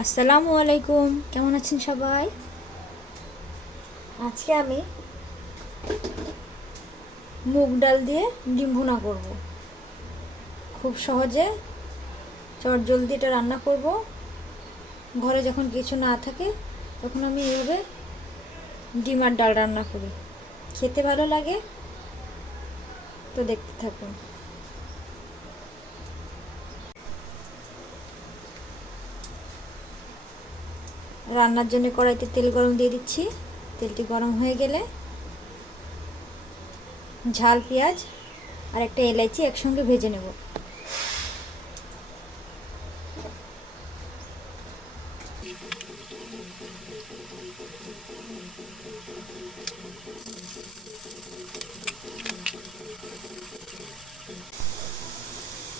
আসসালামু আলাইকুম। কেমন আছেন সবাই? আজকে আমি মুগ ডাল দিয়ে ডিম ভুনা করব। খুব সহজে চট জলদি এটা রান্না করব। ঘরে যখন কিছু না থাকে, তখন আমি এইভাবে ডিম আর ডাল রান্না করি। খেতে ভালো লাগে, তো দেখতে থাকুন। রান্নার জন্য কড়াইতে তেল গরম দিয়ে দিচ্ছি। তেলটি গরম হয়ে গেলে ঝাল, পেঁয়াজ আর একটা এলাচি একসঙ্গে ভেজে নেব।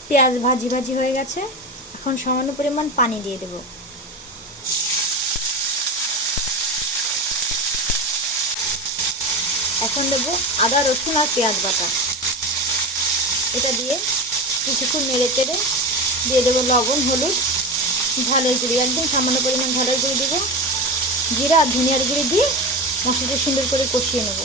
পেঁয়াজ ভাজি ভাজি হয়ে গেছে। এখন সামান্য পরিমাণ পানি দিয়ে দেবো। এখন দেবো আদা, রসুন আর পেঁয়াজ বাটা। এটা দিয়ে কিছুক্ষণ নেড়ে চেড়ে দিয়ে দেবো লবণ, হলুদ, ঝালের গুঁড়ি। একদম সামান্য পরিমাণ ঝালের গুঁড়ি দেবো। জিরা আর ধনিয়ার গুঁড়ি দিয়ে মশলাটা সুন্দর করে কষিয়ে নেব।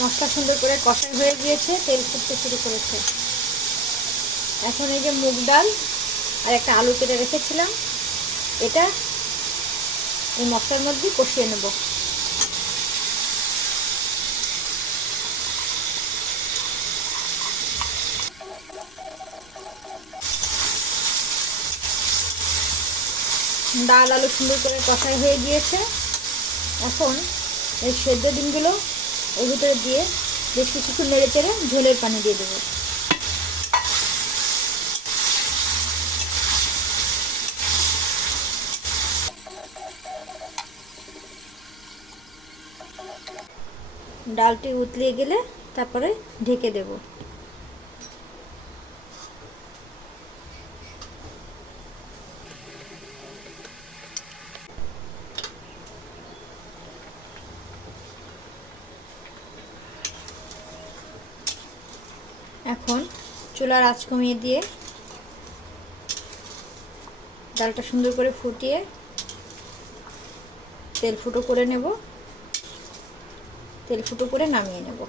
মশলা সুন্দর করে কষাই হয়ে গিয়েছে, তেল ফুটতে শুরু করেছে। এখন এই যে মুগ ডাল আর একটা আলু কেটে রেখেছিলাম, এটা এই মশলার মধ্যে কষিয়ে নেব। ডাল আলু সুন্দর করে কষাই হয়ে গিয়েছে। এখন এই সেদ্ধ ডিমগুলো ওর ভিতরে দিয়ে বেশ কিছুক্ষণ নেড়ে চেড়ে ঝোলের পানি দিয়ে দেবো। ডালটি উতলিয়ে গেলে তারপরে ঢেকে দেব। এখন চুলার আঁচ কমিয়ে দিয়ে ডালটা সুন্দর করে ফুটিয়ে তেল ফুটো করে নেব। তেল ফুটো করে নামিয়ে নেব।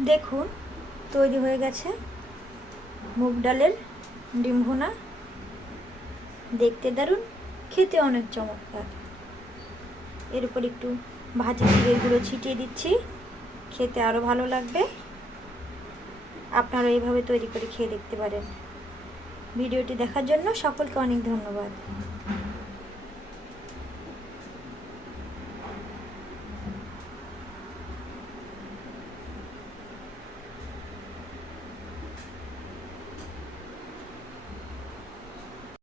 দেখুন, তৈরি হয়ে গেছে মুগ ডালের ডিম দেখতে দারুণ, খেতে অনেক চমৎকার। এর উপর একটু ভাজি জিরের গুঁড়ো ছিটিয়ে দিচ্ছি, খেতে আরও ভালো লাগবে। আপনারা এইভাবে তৈরি করে খেয়ে দেখতে পারেন। ভিডিওটি দেখার জন্য সকলকে অনেক ধন্যবাদ।